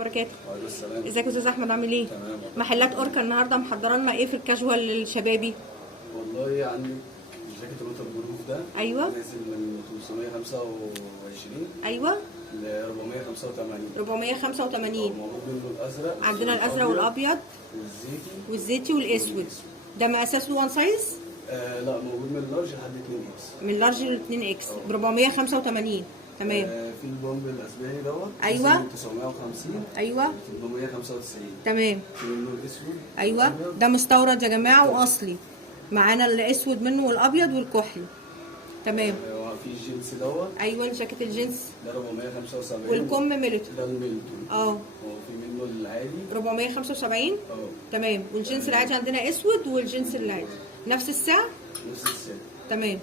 وبركاته. وعليكم السلام. ازيك يا استاذ احمد، عامل ايه؟ تمام. محلات اوركا النهارده محضره لنا ايه في الكاجوال الشبابي؟ والله عندي جاكيت الوتر بروف ده ايوه. نازل من 525 ايوه. ل 485. 485. موجود منه الازرق، عندنا الازرق والابيض والزيتي والاسود. ده مقاساته 1 سايز؟ لا، موجود من لارج لحد 2 اكس. من لارج ل 2 اكس ب 485. تمام. في البومب الاسباني دوت. أيوة. من 950. ايوه. 895. تمام. في منه الاسود. ايوه. والأبيض. ده مستورد يا جماعه واصلي. معانا الاسود منه والابيض والكحلي. تمام. في الجينز دوت. ايوه الجاكيت الجينز. ده 475. والكم ميلتون. ده الميلتون. وفي منه العادي 475. تمام. والجنس العادي عندنا اسود والجنس العادي نفس السعر. نفس السعر. تمام.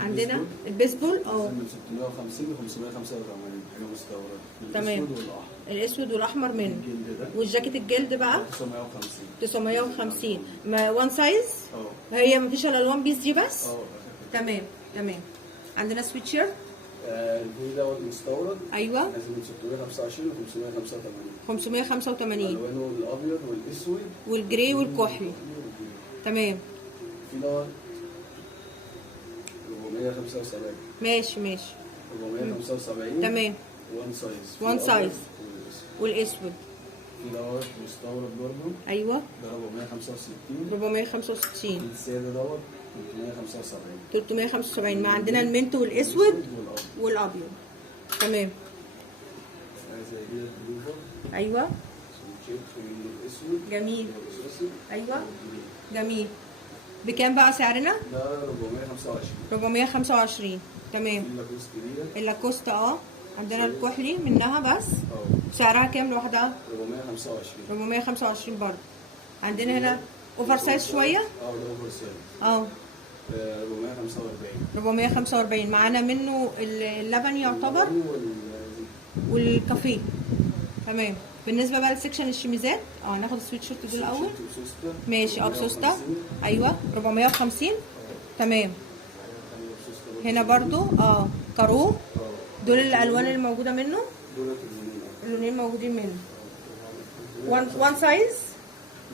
عندنا البيسبول من 650 ل 585 حاجه مستورده. تمام. الاسود والاحمر. الاسود والاحمر منه. الجلد ده والجاكيت الجلد بقى 950. 950. ما وان سايز. هي مفيش الا الوان بيس دي بس. تمام. تمام. عندنا سويت شيرت. البوي دوت مستورد. ايوه. نازل من 625 ل 585. 585. الوانه الابيض والاسود والجري والكحلي. تمام. في دوت 475. ماشي ماشي. 475. تمام. وان سايز. وان سايز. والاسود. في دوت مستورد برضه. ايوه. ده 465. 465. الساده دوت 375. 375. ما عندنا المنت والاسود والابيض. تمام. زي دي البلوفر. ايوه. سويتشيت في منه الاسود. جميل. والرصاصي. ايوه. جميل. بكام بقى سعرنا؟ ده 425. 425. تمام. في لاكوست دي. اللاكوست عندنا الكحلي منها بس. سعرها كام لوحدها؟ 425. 425 برضه. عندنا هنا اوفر سايز شويه. ده اوفر سايز. 445. 445. معانا منه اللبن يعتبر والكافيه. تمام. بالنسبه بقى لسكشن الشميزات ناخد السويت شيرت دول الاول. ماشي. بسوسته. ايوه. 450. تمام. هنا برضو كارو. دول الالوان اللي موجوده منه. اللونين موجودين منه. وان سايز.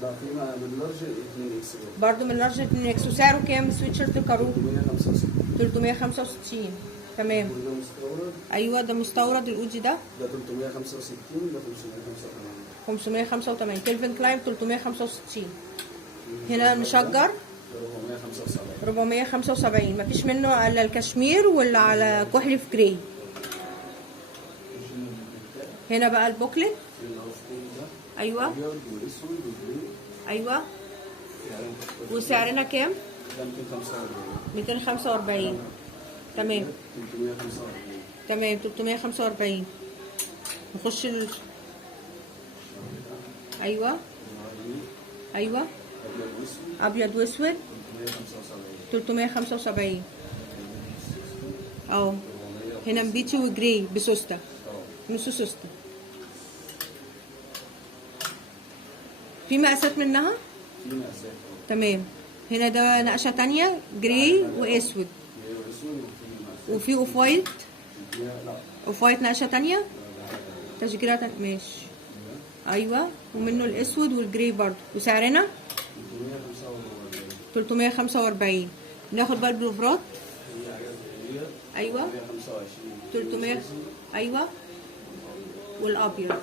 لا، في من لارج 2 اكس برضو من لارج 2 اكس. وسعره كام سويت شيرت كارو؟ 365. 365. تمام. ده مستورد. ايوه ده مستورد. الاوجي ده 365. ده 585. 585. كيلفن كلاين 365. هنا مشجر 475. 475. مفيش منه الا الكشمير واللي على كحلي في جراي. هنا بقى البوكلت. ايوه. ايوه. وسعرنا كام؟ 245. تمام. 345. تمام. 345. نخش ايوه. ايوه. ابيض واسود 375. هنا مبيتي وجراي بسوسته. نص سوسته. في مقاسات منها. في مقاسات. تمام. هنا ده نقشه تانية جراي واسود. وفي اوف وايت. اوف وايت نقشه تانية. تشجيرات ماشي. ايوه. ومنه الاسود والجراي برضو. وسعرنا 345. ناخد بقى البلوفرات. ايوه. 300. ايوه. والابيض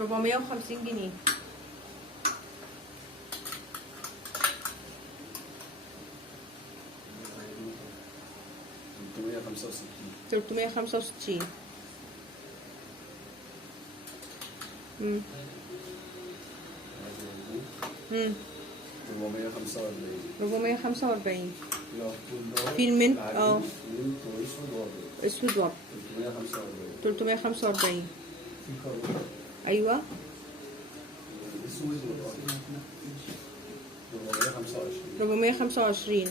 450 جنيه. ب 365. 365. 445. في المنت اسود وابيض 345. ايوه. اسود 425.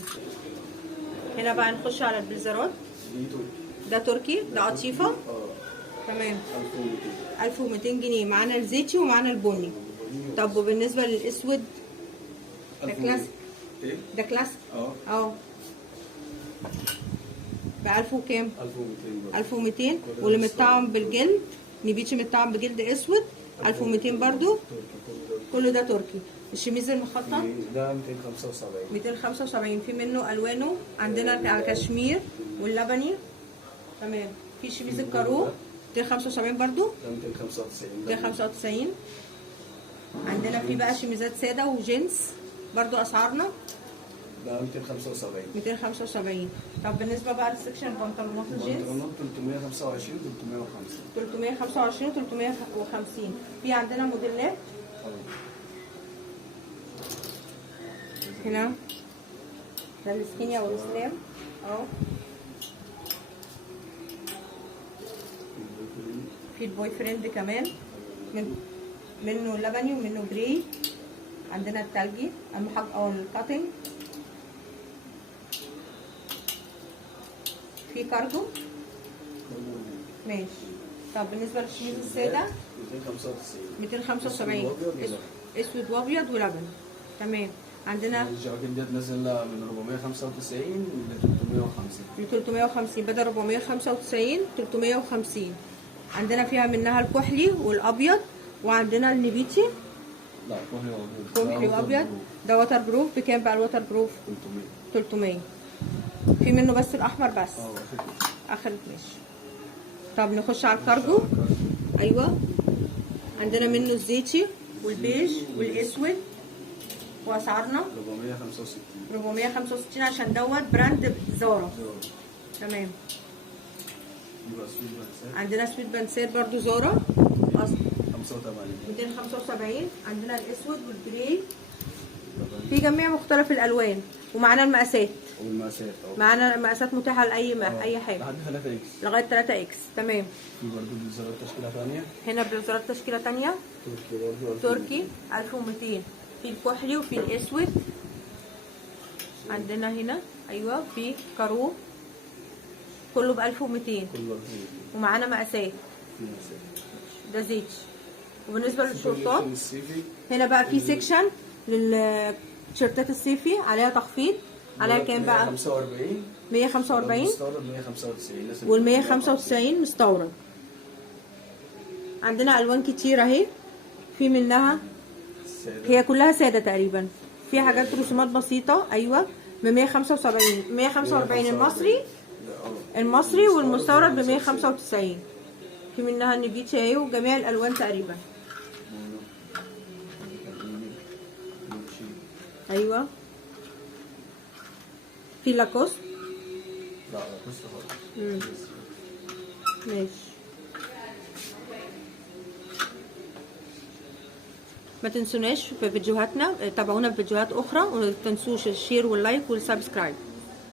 هنا بقى نخش على البليزرات. ده تركي. ده قطيفه. تمام. 1200 جنيه. معانا الزيتي ومعانا البني. طب وبالنسبه للاسود ده كلاسيك. ده كلاسيك. ب 1000 وكام؟ 1200 برضه. 1200. واللي متطعم بالجلد نبيتشي متطعم بجلد اسود 1200 برضو. كل ده تركي. الشميز المخطط ده 275. 275. في منه الوانه عندنا على كشمير واللبني. تمام. في شميز الكارو 275 برضو. ده 295. 295. عندنا في بقى شميزات ساده وجينز برضو اسعارنا ده 275. 275. طب بالنسبه بقى للسكشن البنطلونات الجينز 325 350. 325 350. في عندنا موديلات هنا. ده السكيني او السلام اهو. في البوي فريند كمان منه لبني ومنه جراي. عندنا التلجي المحق او الكاتنج. في كارجو ماشي. طب بالنسبه للشميز الساده 275 اسود وابيض ولبن. تمام. عندنا الجواكت ديت نزل من 495 ل 350. من 350 بدل 495 350. عندنا فيها منها الكحلي والابيض وعندنا النبيتي. لا كحلي وابيض. ده ووتر بروف. بكام بقى الووتر بروف؟ 300. في منه بس الاحمر بس. اخر ماشي. طب نخش على الكارجو. ايوه. عندنا منه الزيتي والبيج والاسود. واسعارنا 465 عشان دوت براند زارا. تمام. عندنا سويت بنسات برضو زارا اصلا 275. عندنا الاسود والجراي في جميع مختلف الالوان. ومعانا المقاسات. معانا المقاسات متاحه لاي اي حاجه لحد 3 اكس لغايه 3 اكس. تمام. في برضه بليزرات تشكيله ثانيه. هنا بليزرات تشكيله ثانيه تركي برضه تركي 1200. في الكحلي وفي الاسود. عندنا هنا ايوه في كارو كله ب 1200. ومعانا مقاسات. ده زيت. وبالنسبه للشورتات هنا بقى في سيكشن للتيشيرتات الصيفي عليها تخفيض. عليها كام بقى؟ 145. 145 مستورد 195. وال 195 مستورد. عندنا الوان كتير اهي. في منها هي كلها ساده تقريبا. في حاجات رسومات بسيطه ايوه ب 175. 145 المصري والمستورد ب 195. في منها النبيتي اهي وجميع الالوان تقريبا. ايوه. في لاكوست. لا لاكوست خالص. ماشي. ما تنسوناش في فيديوهاتنا. تابعونا في فيديوهات اخرى وما تنسوش الشير واللايك والسبسكرايب.